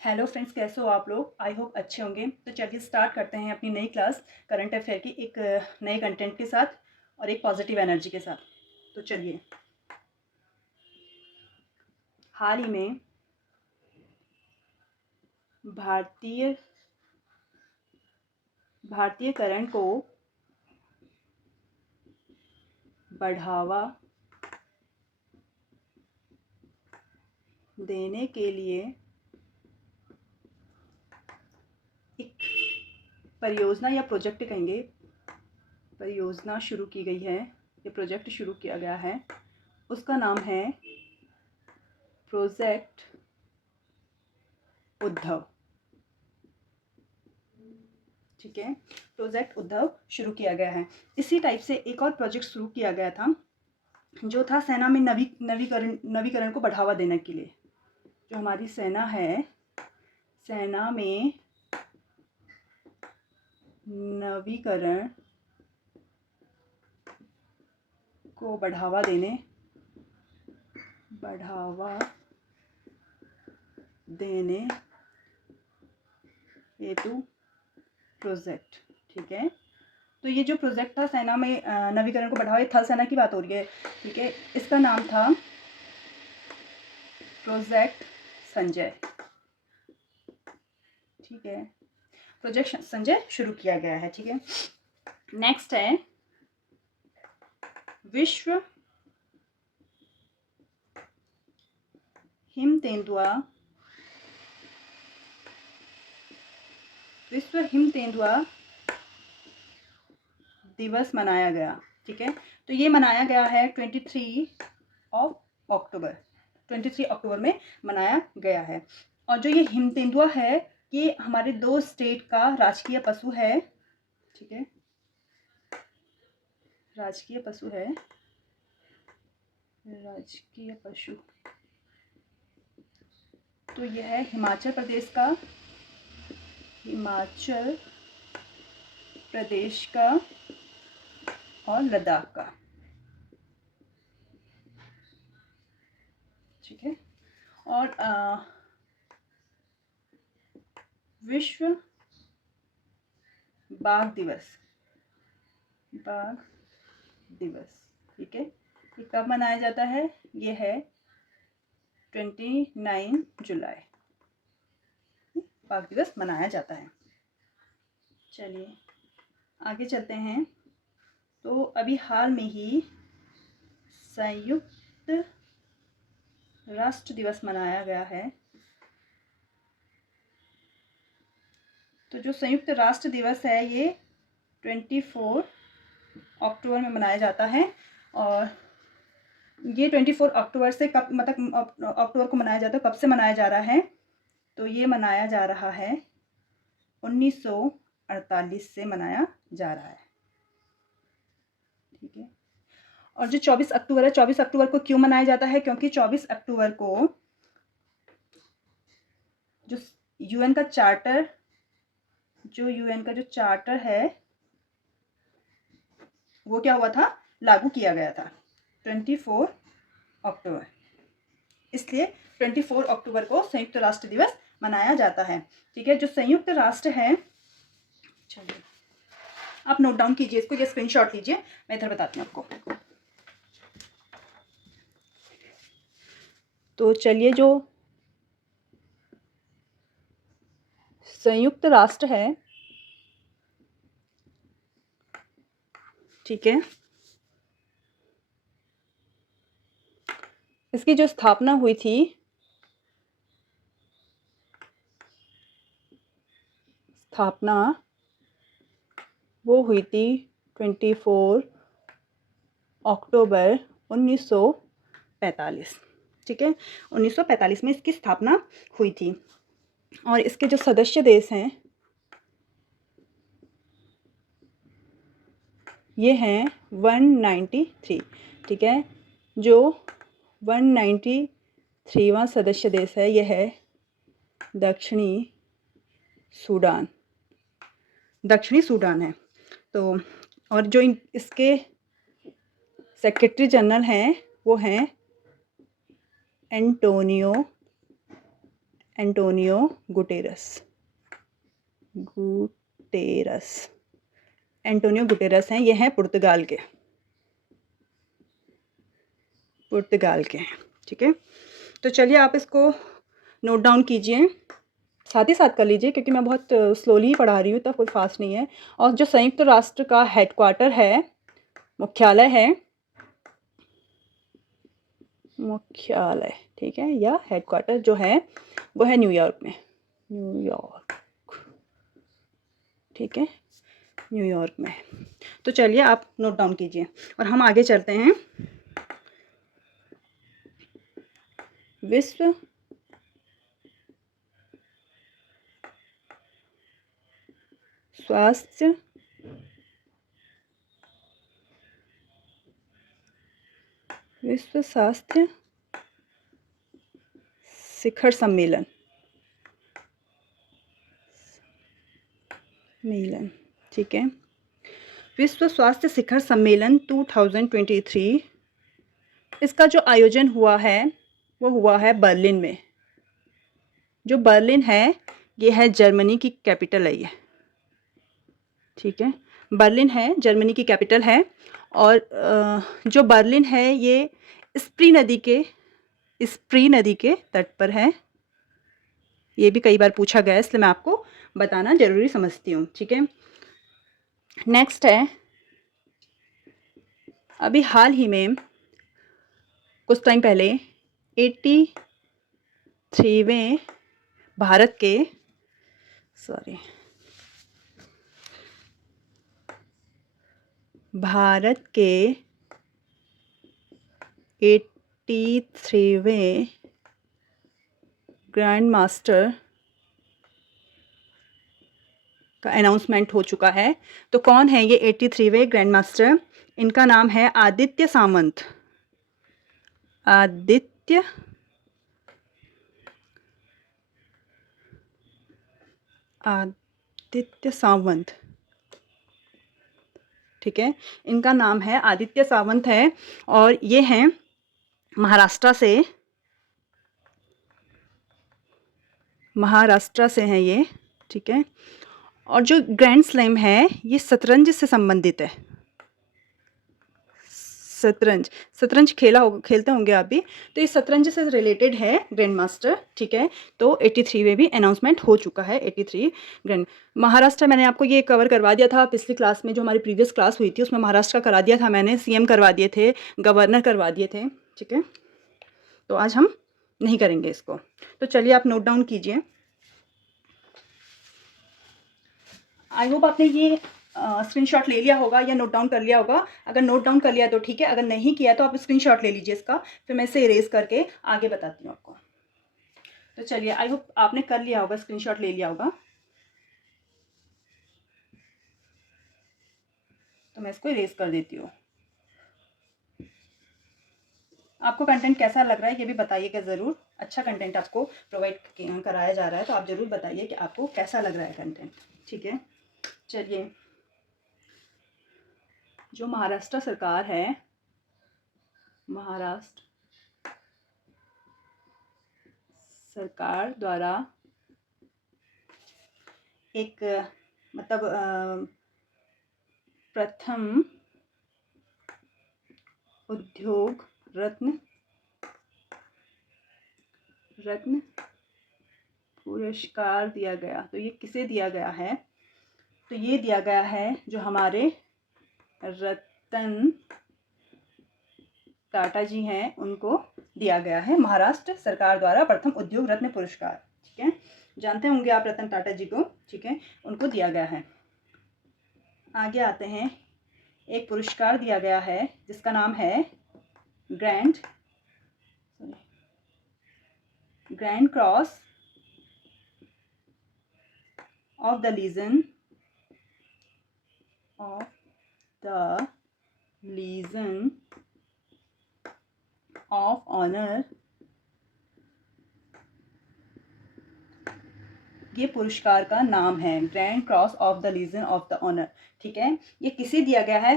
Hello friends, कैसे हो आप लोग? आई होप अच्छे होंगे। तो चलिए स्टार्ट करते हैं अपनी नई क्लास करंट अफेयर की एक नए कंटेंट के साथ और एक पॉजिटिव एनर्जी के साथ। तो चलिए, हाल ही में भारतीयकरण को बढ़ावा देने के लिए एक परियोजना या प्रोजेक्ट कहेंगे, परियोजना शुरू की गई है, ये प्रोजेक्ट शुरू किया गया है। उसका नाम है प्रोजेक्ट उद्धव। ठीक है, प्रोजेक्ट उद्धव शुरू किया गया है। इसी टाइप से एक और प्रोजेक्ट शुरू किया गया था जो था सेना में नवीकरण को बढ़ावा देने के लिए। जो हमारी सेना है, सेना में नवीकरण को बढ़ावा देने हेतु प्रोजेक्ट। ठीक है, तो ये जो प्रोजेक्ट था सेना में नवीकरण को बढ़ावा, ये थल सेना की बात हो रही है। ठीक है, इसका नाम था प्रोजेक्ट संजय। ठीक है, प्रोजेक्ट संजय शुरू किया गया है। ठीक है, नेक्स्ट है विश्व हिम तेंदुआ दिवस मनाया गया। ठीक है, तो ये मनाया गया है 23 अक्टूबर में मनाया गया है। और जो ये हिम तेंदुआ है, ये हमारे 2 स्टेट का राजकीय पशु है। ठीक है, राजकीय पशु तो यह है हिमाचल प्रदेश का और लद्दाख का। ठीक है, और विश्व बाघ दिवस। ठीक है, ये कब मनाया जाता है? ये है 29 जुलाई, बाघ दिवस मनाया जाता है। चलिए आगे चलते हैं। तो अभी हाल में ही संयुक्त राष्ट्र दिवस मनाया गया है। तो जो संयुक्त राष्ट्र दिवस है, ये 24 अक्टूबर में मनाया जाता है। और ये 24 अक्टूबर से कब, मतलब अक्टूबर को मनाया जाता है, कब से मनाया जा रहा है? तो ये मनाया जा रहा है 1948 से मनाया जा रहा है। ठीक है, और जो 24 अक्टूबर है, 24 अक्टूबर को क्यों मनाया जाता है? क्योंकि 24 अक्टूबर को जो यूएन का जो चार्टर है, वो क्या हुआ था? लागू किया गया था 24 अक्टूबर। इसलिए 24 अक्टूबर को संयुक्त राष्ट्र दिवस मनाया जाता है। ठीक है, जो संयुक्त राष्ट्र है, चलिए आप नोट डाउन कीजिए इसको, ये स्क्रीनशॉट लीजिए, मैं इधर बताती हूँ आपको। तो चलिए, जो संयुक्त राष्ट्र है, ठीक है, इसकी जो स्थापना हुई थी, वो हुई थी 24 अक्टूबर 1945। ठीक है, 1945 में इसकी स्थापना हुई थी। और इसके जो सदस्य देश हैं, ये हैं 193। ठीक है, जो 193वां सदस्य देश है, यह है दक्षिणी सूडान है। तो और जो इसके सेक्रेटरी जनरल हैं, वो हैं एंटोनियो गुटेरस। एंटोनियो गुटेरस हैं, ये हैं पुर्तगाल के हैं। ठीक है, तो चलिए आप इसको नोट डाउन कीजिए, साथ ही साथ कर लीजिए, क्योंकि मैं बहुत स्लोली पढ़ा रही हूँ, तब कोई फास्ट नहीं है। और जो संयुक्त राष्ट्र का हेडक्वार्टर है, मुख्यालय है, ठीक है, या हेडक्वार्टर जो है वो है न्यूयॉर्क में। ठीक है, न्यूयॉर्क में। तो चलिए आप नोट डाउन कीजिए और हम आगे चलते हैं। विश्व स्वास्थ्य शिखर सम्मेलन। ठीक है, विश्व स्वास्थ्य शिखर सम्मेलन 2023, इसका जो आयोजन हुआ है वो हुआ है बर्लिन में। जो बर्लिन है ये है जर्मनी की कैपिटल है ये। ठीक है, बर्लिन है, जर्मनी की कैपिटल है। और जो बर्लिन है ये स्प्री नदी के तट पर है। ये भी कई बार पूछा गया है, इसलिए मैं आपको बताना जरूरी समझती हूँ। ठीक है, नेक्स्ट है, अभी हाल ही में कुछ टाइम पहले 83वें भारत के 83वें ग्रैंड मास्टर का अनाउंसमेंट हो चुका है। तो कौन है ये 83वें ग्रैंड मास्टर? इनका नाम है आदित्य सावंत। आदित्य सावंत। ठीक है, इनका नाम है आदित्य सावंत है और ये हैं महाराष्ट्र से हैं ये। ठीक है, और जो ग्रैंड स्लैम है ये शतरंज से संबंधित है। शतरंज खेलते होंगे आप भी, तो ये शतरंज से रिलेटेड है ग्रैंड मास्टर। ठीक है, तो 83 में भी अनाउंसमेंट हो चुका है। 83 ग्रैंड महाराष्ट्र, मैंने आपको ये कवर करवा दिया था पिछली क्लास में, जो हमारी प्रीवियस क्लास हुई थी उसमें महाराष्ट्र का करा दिया था मैंने, CM करवा दिए थे, गवर्नर करवा दिए थे। ठीक है, तो आज हम नहीं करेंगे इसको। तो चलिए आप नोट डाउन कीजिए। आई होप आपने ये स्क्रीनशॉट ले लिया होगा या नोट डाउन कर लिया होगा। अगर नोट डाउन कर लिया तो ठीक है, अगर नहीं किया तो आप स्क्रीनशॉट ले लीजिए इसका, फिर मैं इसे इरेज करके आगे बताती हूँ आपको। तो चलिए, आई होप आपने कर लिया होगा, स्क्रीनशॉट ले लिया होगा। तो मैं इसको इरेज कर देती हूँ। आपको कंटेंट कैसा लग रहा है ये भी बताइएगा ज़रूर। अच्छा कंटेंट आपको प्रोवाइड कराया जा रहा है तो आप ज़रूर बताइए कि आपको कैसा लग रहा है कंटेंट। ठीक है, चलिए, जो महाराष्ट्र सरकार है, महाराष्ट्र सरकार द्वारा एक मतलब प्रथम उद्योग रत्न पुरस्कार दिया गया। तो ये किसे दिया गया है? तो ये दिया गया है जो हमारे रतन टाटा जी हैं, उनको दिया गया है महाराष्ट्र सरकार द्वारा प्रथम उद्योग रत्न पुरस्कार। ठीक है, जानते होंगे आप रतन टाटा जी को। ठीक है, उनको दिया गया है। आगे आते हैं, एक पुरस्कार दिया गया है जिसका नाम है grand cross of the legion of honour. ये पुरस्कार का नाम है grand cross of the legion of the honour. ठीक है, ये किसे दिया गया है?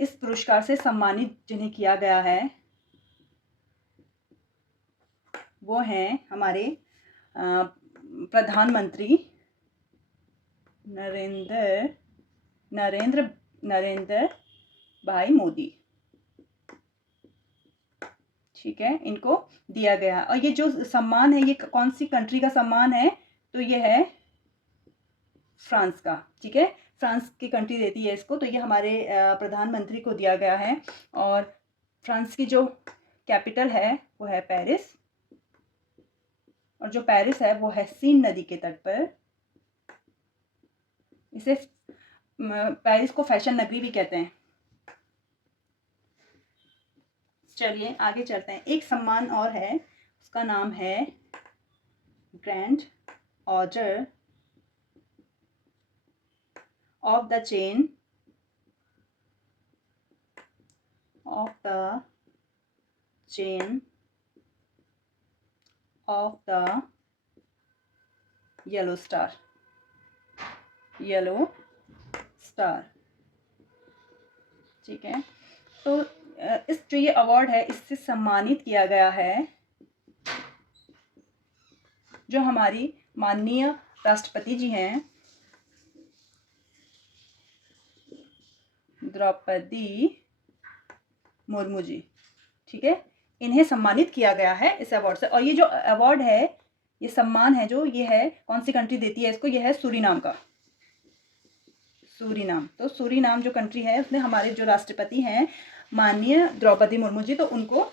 इस पुरस्कार से सम्मानित जिन्हें किया गया है वो हैं हमारे प्रधानमंत्री नरेंद्र भाई मोदी, ठीक है, इनको दिया गया। और ये जो सम्मान है ये कौन सी कंट्री का सम्मान है, तो ये है फ्रांस का, ठीक है, फ्रांस की कंट्री देती है इसको। तो ये हमारे प्रधानमंत्री को दिया गया है। और फ्रांस की जो कैपिटल है वो है पेरिस, और जो पेरिस है वो है सीन नदी के तट पर। इसे पेरिस को फैशन नगरी भी कहते हैं। चलिए आगे चलते हैं। एक सम्मान और है, उसका नाम है grand order of the chain of the yellow star, ठीक है। तो इस जो ये अवार्ड है इससे सम्मानित किया गया है जो हमारी माननीय राष्ट्रपति जी हैं द्रौपदी मुर्मू जी, ठीक है, इन्हें सम्मानित किया गया है इस अवार्ड से। और ये जो अवार्ड है, ये सम्मान है जो ये है, कौन सी कंट्री देती है इसको, ये है सूरीनाम का, सूरीनाम। तो सूरीनाम जो कंट्री है उसने हमारे जो राष्ट्रपति हैं माननीय द्रौपदी मुर्मू जी, तो उनको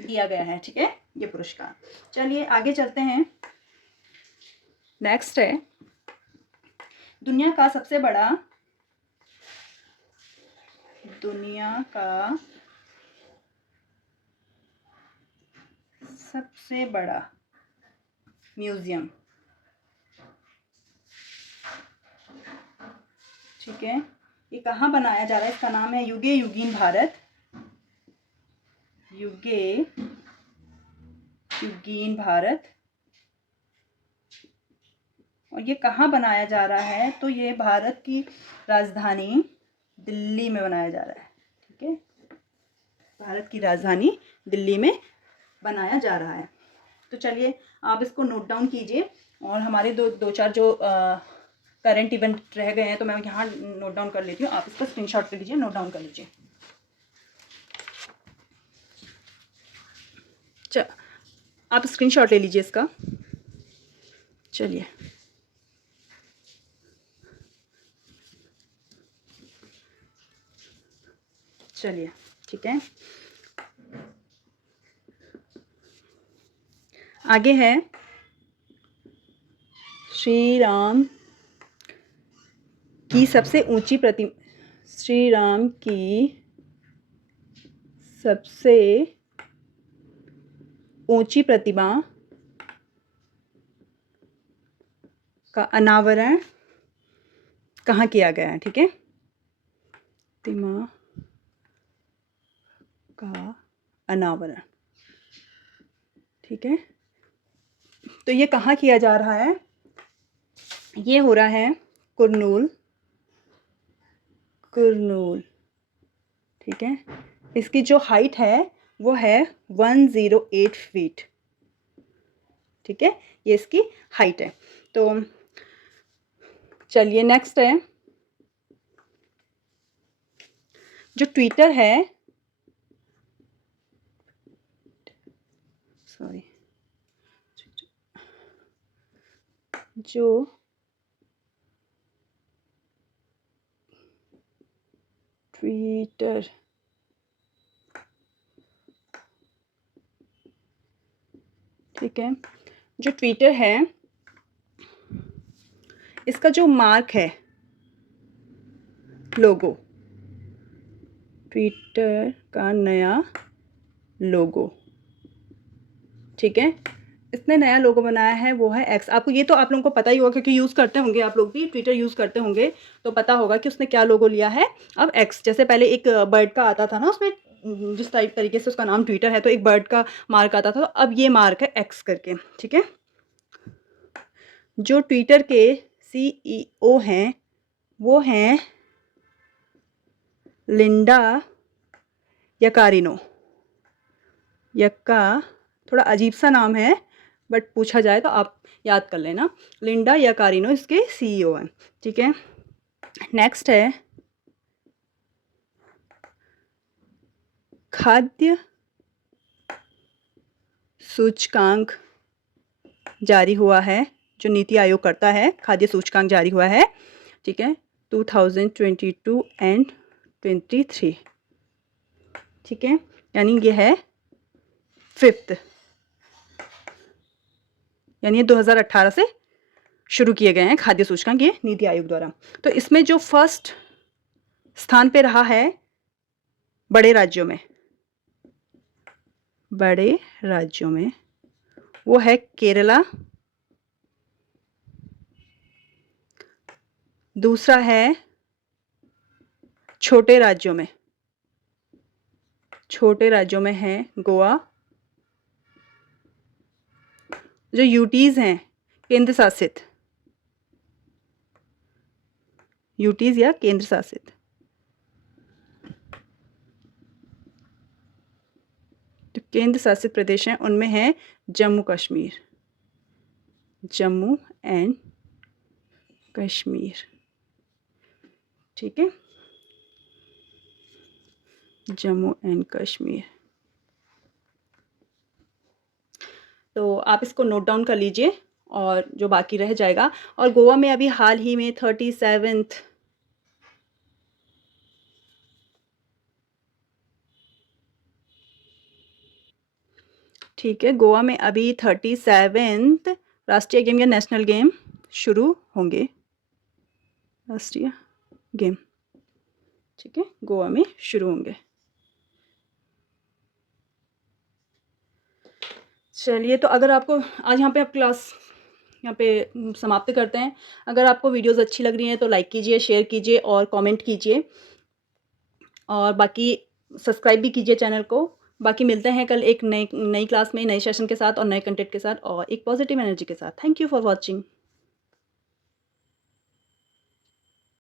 दिया गया है, ठीक है, ये पुरस्कार। चलिए आगे चलते हैं। नेक्स्ट है दुनिया का सबसे बड़ा म्यूजियम, ठीक है, ये कहाँ बनाया जा रहा है, इसका नाम है युगे युगीन भारत, युगे युगीन भारत। और ये कहाँ बनाया जा रहा है, तो ये भारत की राजधानी दिल्ली में बनाया जा रहा है, ठीक है, भारत की राजधानी दिल्ली में बनाया जा रहा है। तो चलिए आप इसको नोट डाउन कीजिए। और हमारे दो चार जो करंट इवेंट रह गए हैं तो मैं यहाँ नोट डाउन कर लेती हूँ, आप इसका स्क्रीनशॉट ले लीजिए, नोट डाउन कर लीजिए। आप स्क्रीनशॉट ले लीजिए इसका। चलिए ठीक है, आगे है श्री राम की सबसे ऊंची प्रतिमा का अनावरण कहाँ किया गया है, ठीक है, प्रतिमा का अनावरण, ठीक है। तो ये कहाँ किया जा रहा है, ये हो रहा है कुरनूल, ठीक है। इसकी जो हाइट है वो है 108 फीट, ठीक है, ये इसकी हाइट है। तो चलिए नेक्स्ट है जो ट्विटर है, जो ट्विटर ठीक है, जो ट्विटर है इसका जो मार्क है लोगो, ट्विटर का नया लोगो, ठीक है, इसने नया लोगो बनाया है वो है एक्स। आपको ये तो आप लोगों को पता ही होगा क्योंकि यूज़ करते होंगे, आप लोग भी ट्विटर यूज़ करते होंगे तो पता होगा कि उसने क्या लोगो लिया है। अब एक्स, जैसे पहले एक बर्ड का आता था ना, उसमें जिस तरीके से उसका नाम ट्विटर है तो एक बर्ड का मार्क आता था, तो अब ये मार्क है एक्स करके, ठीक है। जो ट्विटर के CEO हैं वो हैं लिंडा यकारिनो, यक्का थोड़ा अजीब सा नाम है, बट पूछा जाए तो आप याद कर लेना। लिंडा याकारिनो इसके CEO हैं, ठीक है। नेक्स्ट है खाद्य सूचकांक जारी हुआ है, जो नीति आयोग करता है, खाद्य सूचकांक जारी हुआ है, ठीक है, 2022 एंड 23, ठीक है, यानी ये है 5th, यानी ये 2018 से शुरू किए गए हैं खाद्य सूचकांक ये नीति आयोग द्वारा। तो इसमें जो फर्स्ट स्थान पे रहा है बड़े राज्यों में वो है केरला, दूसरा है छोटे राज्यों में है गोवा, जो यूटीज हैं केंद्र शासित, यूटीज या केंद्र शासित, जो केंद्र शासित प्रदेश हैं उनमें है जम्मू एंड कश्मीर, ठीक है, जम्मू एंड कश्मीर। तो आप इसको नोट डाउन कर लीजिए और जो बाकी रह जाएगा। और गोवा में अभी हाल ही में 37th ठीक है, गोवा में अभी 37th राष्ट्रीय गेम या नेशनल गेम शुरू होंगे, राष्ट्रीय गेम, ठीक है, गोवा में शुरू होंगे। चलिए, तो अगर आपको आज यहाँ पे आप क्लास यहाँ पे समाप्त करते हैं। अगर आपको वीडियोस अच्छी लग रही हैं तो लाइक कीजिए, शेयर कीजिए और कमेंट कीजिए, और बाकी सब्सक्राइब भी कीजिए चैनल को। बाकी मिलते हैं कल एक नई क्लास में, नए सेशन के साथ और नए कंटेंट के साथ और एक पॉजिटिव एनर्जी के साथ। Thank you for watching.